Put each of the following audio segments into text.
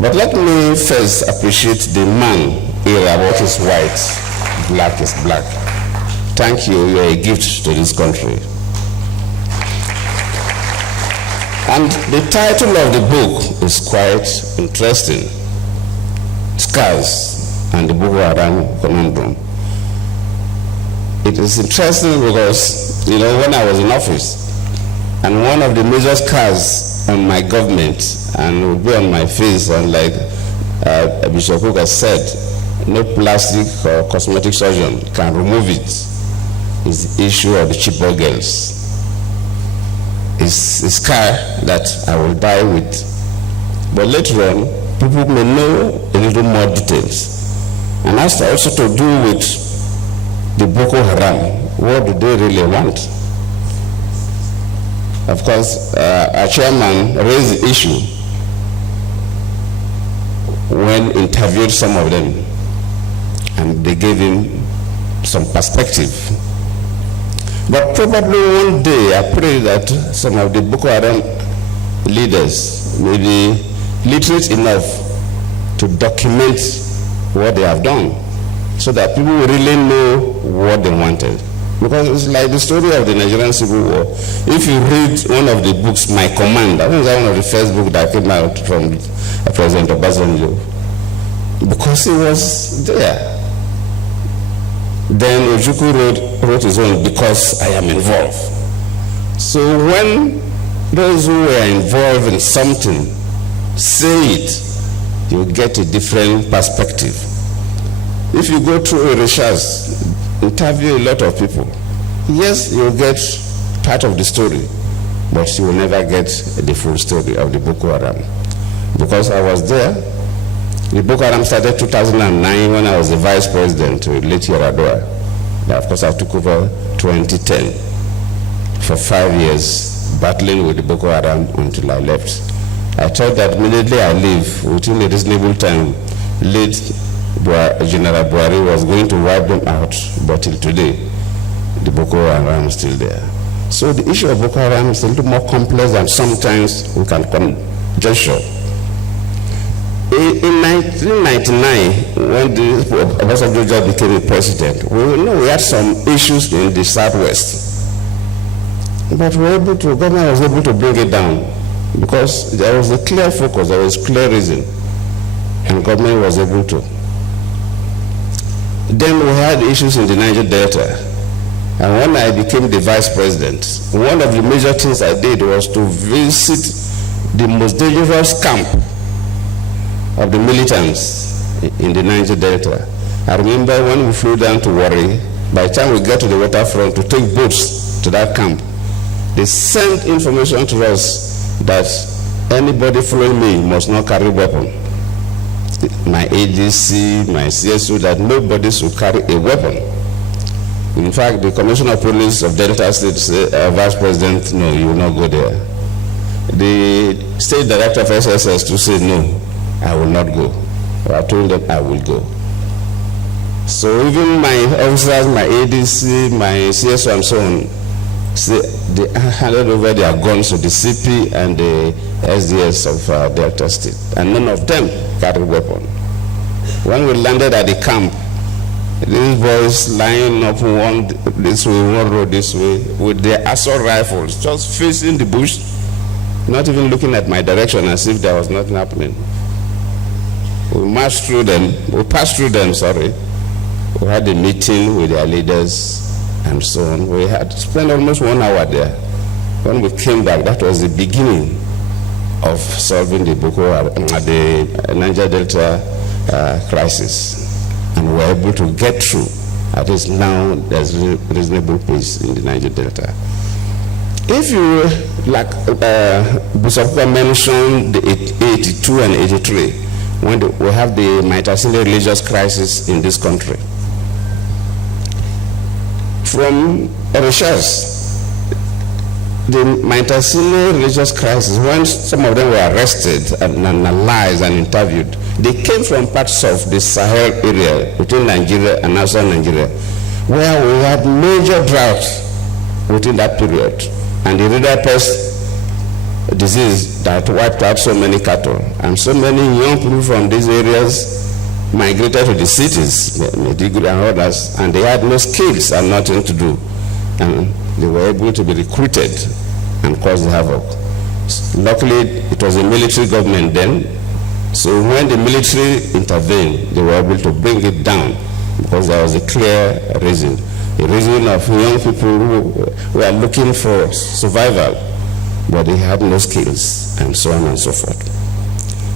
But let me first appreciate the man era. What is white, black is black. Thank you. You are a gift to this country. And the title of the book is quite interesting. Scars and the Boko Haram conundrum. It is interesting because, when I was in office, and one of the major scars on my government, and it would be on my face, and like Bishop Cook has said, no plastic or cosmetic surgeon can remove it, is the issue of the Chibok girls. It's a scar that I will die with. But later on, people may know a little more details. And has also to do with the Boko Haram. What do they really want? Of course, our chairman raised the issue when interviewed some of them, and they gave him some perspective. But probably one day I pray that some of the Boko Haram leaders may be literate enough to document what they have done, so that people will really know what they wanted. Because it's like the story of the Nigerian Civil War. If you read one of the books, My Command, I think that's one of the first books that came out from President Obasanjo, because he was there. Then Ojukwu wrote his own, Because I Am Involved. So when those who were involved in something say it, you get a different perspective. If you go through a research, interview a lot of people, yes, you'll get part of the story, but you will never get the full story of the Boko Haram. Because I was there. The Boko Haram started 2009 when I was the vice president to late Yaradua. Of course, I took over 2010 for 5 years, battling with the Boko Haram until I left. I thought that immediately I leave, within a reasonable time, late General Buhari was going to wipe them out, but till today, the Boko Haram is still there. So the issue of Boko Haram is a little more complex than sometimes we can conjecture. In 1999, when Obasanjo became a president, we had some issues in the Southwest. But government was able to bring it down because there was a clear focus, there was clear reason, and government was able to. Then we had issues in the Niger Delta. And when I became the vice president, one of the major things I did was to visit the most dangerous camp of the militants in the Niger Delta. I remember when we flew down to Warri, by the time we get to the waterfront to take boats to that camp, they sent information to us that anybody following me must not carry weapon. My ADC, my CSO, that nobody should carry a weapon. In fact, the Commissioner of Police of Delta State said, Vice President, no, you will not go there. The State Director of SSS to say, no, I will not go. I told them I will go. So even my officers, my ADC, my CSO and so on, they handed over their guns to the CP and the SDS of Delta State. And none of them carried weapon. When we landed at the camp, these boys lying up one this way, one road this way, with their assault rifles, just facing the bush, not even looking at my direction as if there was nothing happening. We marched through them, we passed through them, sorry. We had a meeting with their leaders and so on. We had spent almost 1 hour there. When we came back, that was the beginning of solving the the Niger Delta crisis. And we were able to get through. At least now there's reasonable peace in the Niger Delta. If you, like Bishop mentioned, the 82 and 83, when we have the militancy religious crisis in this country. From research, the militancy religious crisis, when some of them were arrested and analyzed and interviewed, they came from parts of the Sahel area between Nigeria and outside Nigeria, where we had major droughts within that period. And the rapist disease that wiped out so many cattle, and so many young people from these areas migrated to the cities, Maiduguri and others, and they had no skills and nothing to do, and they were able to be recruited and cause havoc. Luckily, it was a military government then, so when the military intervened, they were able to bring it down because there was a clear reason. A reason of young people who were looking for survival, but they had no skills, and so on and so forth.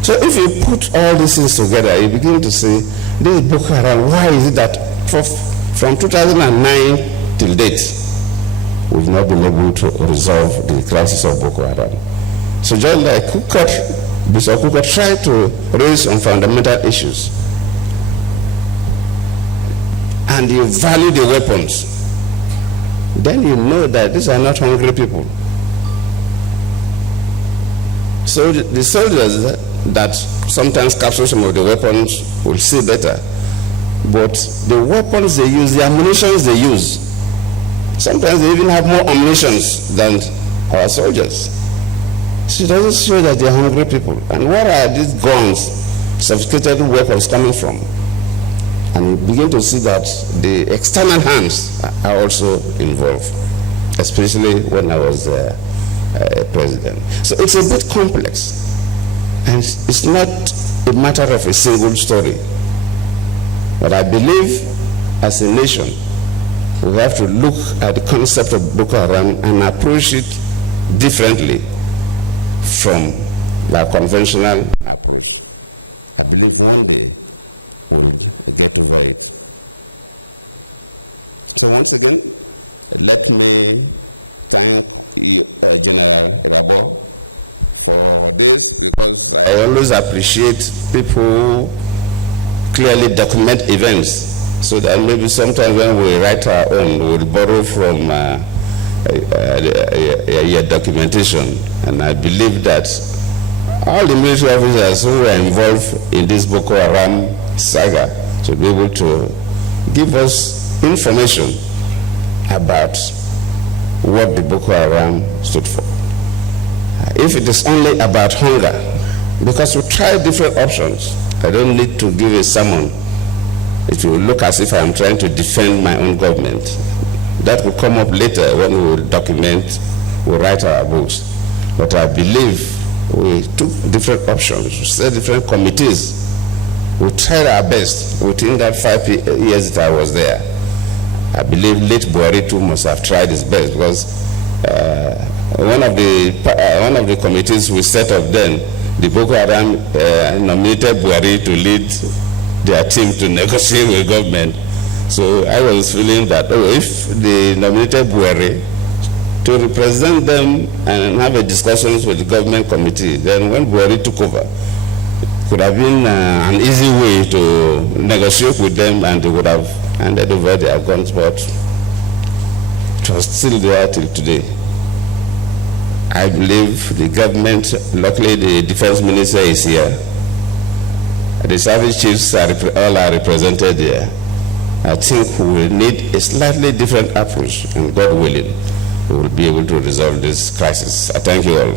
So if you put all these things together, you begin to say, this Boko Haram, why is it that from 2009 till date, we've not been able to resolve the crisis of Boko Haram? So just like Bishop Kuka tried to raise some fundamental issues, and you value the weapons, then you know that these are not hungry people. So the soldiers that sometimes capture some of the weapons will see better, but the weapons they use, the ammunitions they use, sometimes they even have more ammunition than our soldiers. So it doesn't show that they're hungry people. And where are these guns, sophisticated weapons coming from? And you begin to see that the external hands are also involved, especially when I was president. So it's a bit complex, and it's not a matter of a single story. But I believe as a nation, we have to look at the concept of Boko Haram and approach it differently from the conventional approach. I believe one day we'll get over it. So once again, let me thank General Rabo for this, because I always appreciate people who clearly document events, so that maybe sometimes when we write our own, we'll borrow from your documentation. And I believe that all the military officers who were involved in this Boko Haram saga should be able to give us information about what the Boko Haram stood for. If it is only about hunger, because we tried different options, I don't need to give a sermon. It will look as if I am trying to defend my own government. That will come up later when we will document, we'll write our books. But I believe we took different options, we set different committees. We tried our best within that 5 years that I was there. I believe late Buhari too must have tried his best, because one of the committees we set up then, the Boko Haram nominated Buhari to lead their team to negotiate with government. So I was feeling that, if they nominated Buhari to represent them and have a discussions with the government committee, then when Buhari took over, it could have been an easy way to negotiate with them, and they would have handed over their guns, but it was still there till today. I believe the government, luckily the defense minister is here, the service chiefs all are represented here. I think we will need a slightly different approach, and God willing, we will be able to resolve this crisis. I thank you all.